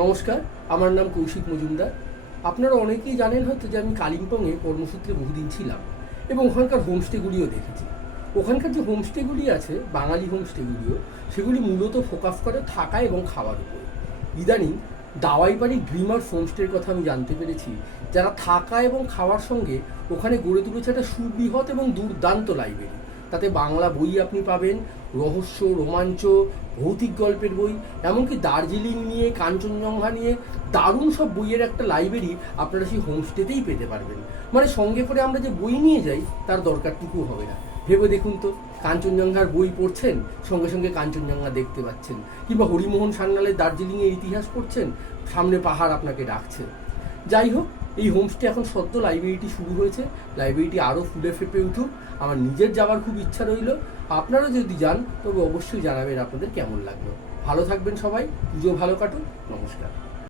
নমস্কার, আমার নাম কৌশিক মজুমদার। আপনারা অনেকেই জানেন হয়তো যে আমি কালিম্পংয়ে কর্মসূত্রে বহুদিন ছিলাম এবং ওখানকার হোমস্টেগুলিও দেখেছি। ওখানকার যে হোমস্টেগুলি আছে, বাঙালি হোমস্টেগুলিও, সেগুলি মূলত ফোকাস করে থাকা এবং খাওয়ার উপর। ইদানিং দাওয়াই বাড়ির ড্রিমার্স হোমস্টের কথা আমি জানতে পেরেছি, যারা থাকা এবং খাওয়ার সঙ্গে ওখানে গড়ে তুলেছে একটা সুবৃহৎ এবং দুর্দান্ত লাইব্রেরি। তাতে বাংলা বই আপনি পাবেন, রহস্য, রোমাঞ্চ, ভৌতিক গল্পের বই, এমনকি দার্জিলিং নিয়ে, কাঞ্চনজঙ্ঘা নিয়ে দারুণ সব বইয়ের একটা লাইব্রেরি আপনারা সেই হোমস্টেতেই পেতে পারবেন। মানে সঙ্গে করে আমরা যে বই নিয়ে যাই তার দরকারটুকু হবে না। ভেবে দেখুন তো, কাঞ্চনজঙ্ঘার বই পড়ছেন, সঙ্গে সঙ্গে কাঞ্চনজঙ্ঘা দেখতে পাচ্ছেন, কিংবা হরিমোহন সান্যালের দার্জিলিংয়ের ইতিহাস পড়ছেন, সামনে পাহাড় আপনাকে ডাকছে। যাই হোক, এই হোমস্টে এখন সদ্য লাইব্রেরিটি শুরু হয়েছে। লাইব্রেরিটি আরও ফুলে ফেঁপে উঠুক, আমার নিজের যাওয়ার খুব ইচ্ছা রইল। আপনারা যদি যান তবে অবশ্যই জানাবেন আপনাদের কেমন লাগলো। ভালো থাকবেন সবাই, পুজো ভালো কাটুক, নমস্কার।